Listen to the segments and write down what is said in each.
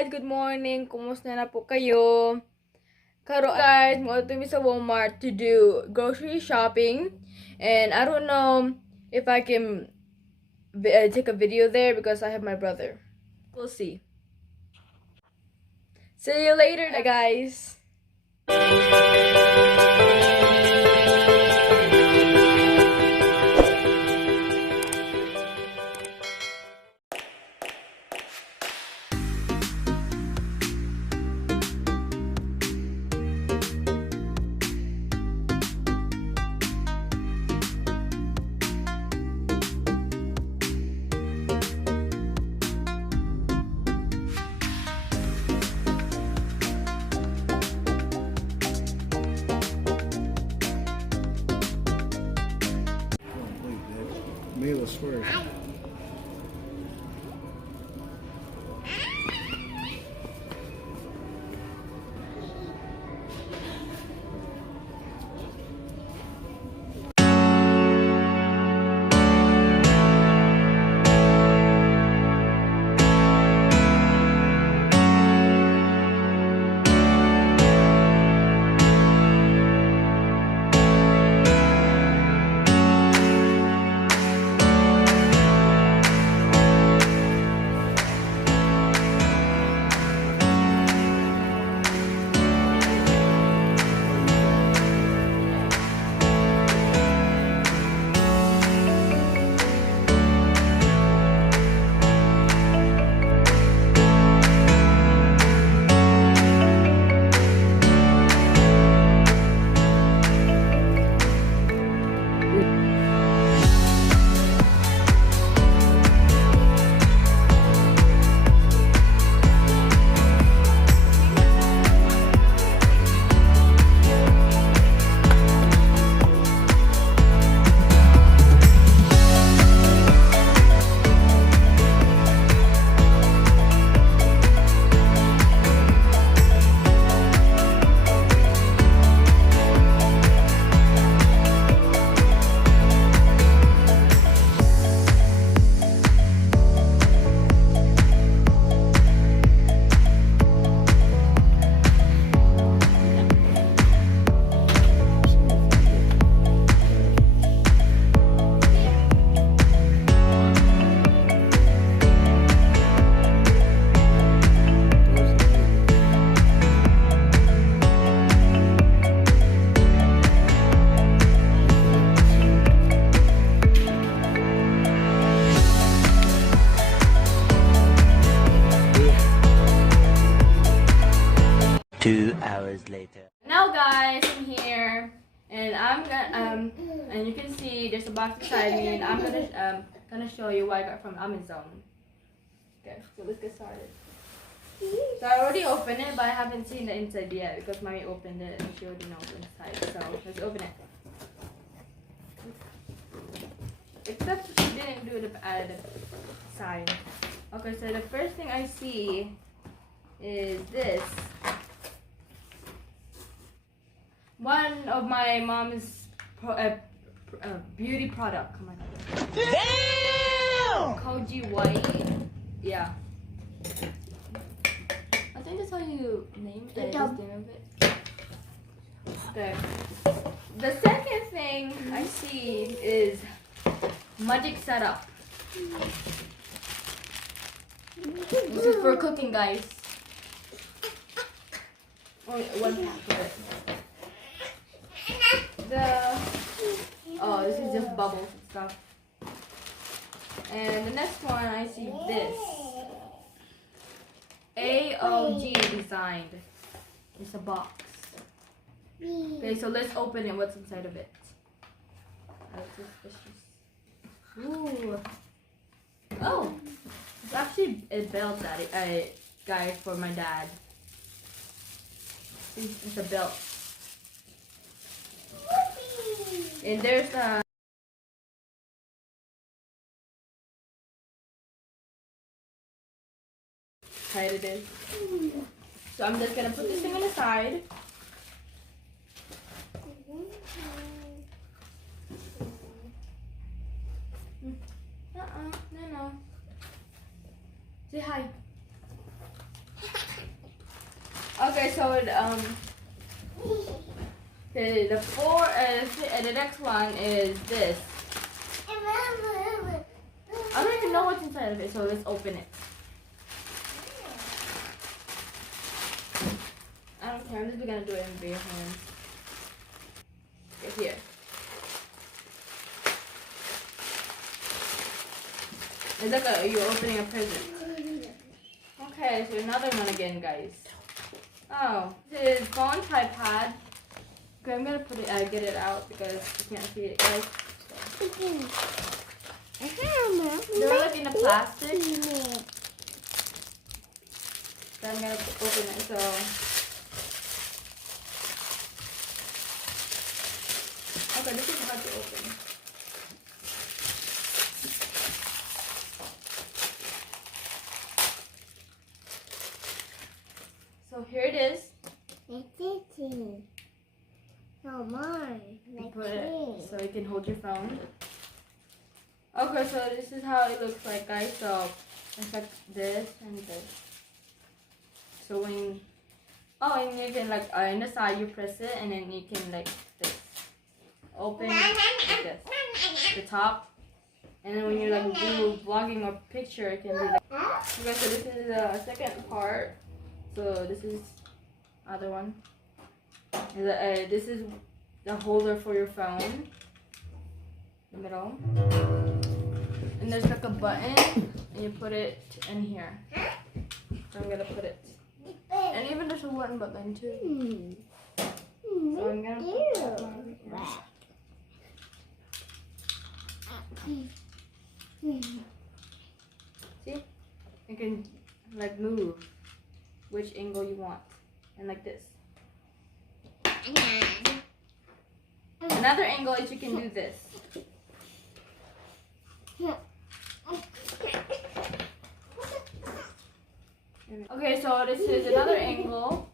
guys! Good morning! Kumusta na po kayo? Karon guys, mo mi sa Walmart to do grocery shopping. And I don't know if I can take a video there because I have my brother. We'll see. See you later, guys! Mila swears. Two hours later. Now guys, I'm here and I'm gonna and you can see there's a box beside me and I'm gonna show you what I got from Amazon. Okay, so let's get started. So I already opened it, but I haven't seen the inside yet because mommy opened it and she already knows the inside. So let's open it. Except she didn't do the side. Okay, so the first thing I see is this. One of my mom's beauty product. Oh my god. Damn! Koji White. Yeah. I think that's how you name it. Okay. The second thing I see is magic setup. This is for cooking, guys. Only one pack of it. Oh, this is just bubbles and stuff. And the next one, I see this. AOG designed. It's a box. Okay, so let's open it. What's inside of it? Ooh. Oh, it's actually a belt that I got for my dad. It's a belt. And there's a tight it is. So I'm just gonna put this thing on the side. No. Say hi. Okay, so the next one is this. I don't even know what's inside of it, so let's open it. I don't care. I'm just gonna do it in bare hands. Right here. It's like you're opening a present. Okay, so another one again, guys. Oh, this is phone tripod. Okay, I'm gonna put it. Get it out because you can't see it, guys. They're like in a plastic. So I'm gonna open it. So. Okay, this is hard to open. So here it is. No more. You put it so you can hold your phone. Okay, so this is how it looks like, guys. So it's like this and this. So when and you can like in the side you press it and then you can like this open like this the top, and then when you like do vlogging or picture it can be like. Okay, so this is the second part. So this is other one. This is the holder for your phone. The middle. And there's like a button and you put it in here. So I'm gonna put it. And even there's a button button too. So I'm gonna put that one here. See? You can like move which angle you want. And like this. Another angle is you can do this. Okay, so this is another angle.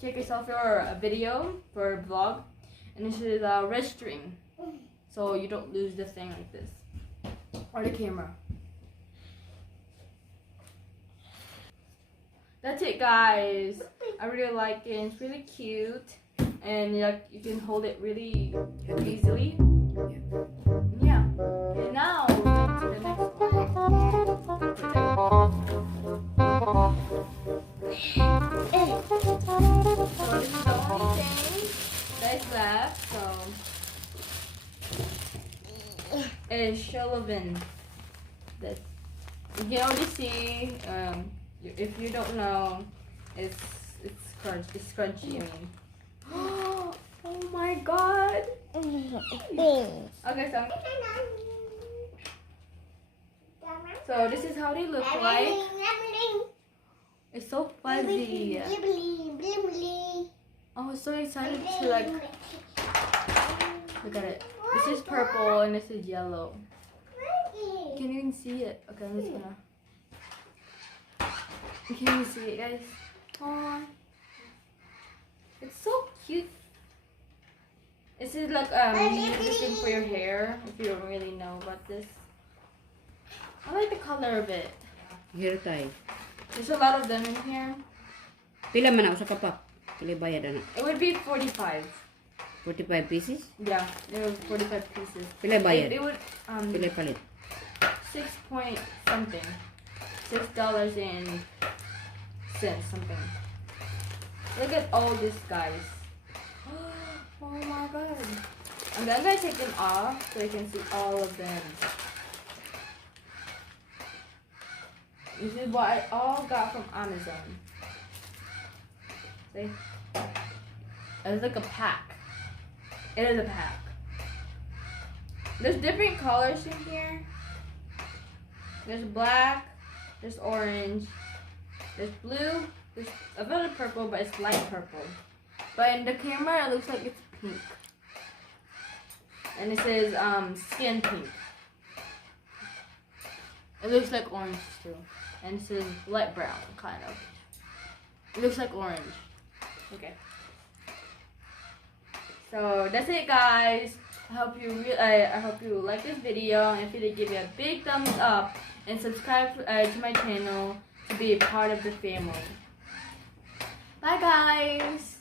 Take yourself your video for a vlog. And this is a red string. So you don't lose the thing like this. Or the camera. That's it, guys. I really like it. It's really cute. And like you can hold it really easily. Yeah. And now we're going to the next one. So this is the only thing that is left. So it's Sullivan. This you can already see. If you don't know, it's crunchy. I mean. Oh my god! Okay, so this is how they look like. It's so fuzzy. I was so excited to like look at it. This is purple and this is yellow. You can't even see it. Okay, I'm just gonna. You can't even see it, guys. Aww. It's so cute. This is like this thing for your hair, if you don't really know about this. I like the color of it. Here tayo. There's a lot of them in here. Pila man ako sa kapak? Pila bayad na? It would be 45. 45 pieces? Yeah, it was 45 pieces. Pila bayad? It would Pila palit? 6 point something. $6 and cents something. Look at all these guys. Oh my god. I'm gonna take them off so you can see all of them. This is what I all got from Amazon. See? It's like a pack. It is a pack. There's different colors in here. There's black, there's orange, there's blue, there's a bit of purple, but it's light purple. But in the camera, it looks like it's pink. And it says skin pink. It looks like orange too. And it says light brown, kind of. It looks like orange. Okay. So that's it, guys. I hope you like this video, and if you did, give me a big thumbs up and subscribe to my channel to be a part of the family. Bye guys!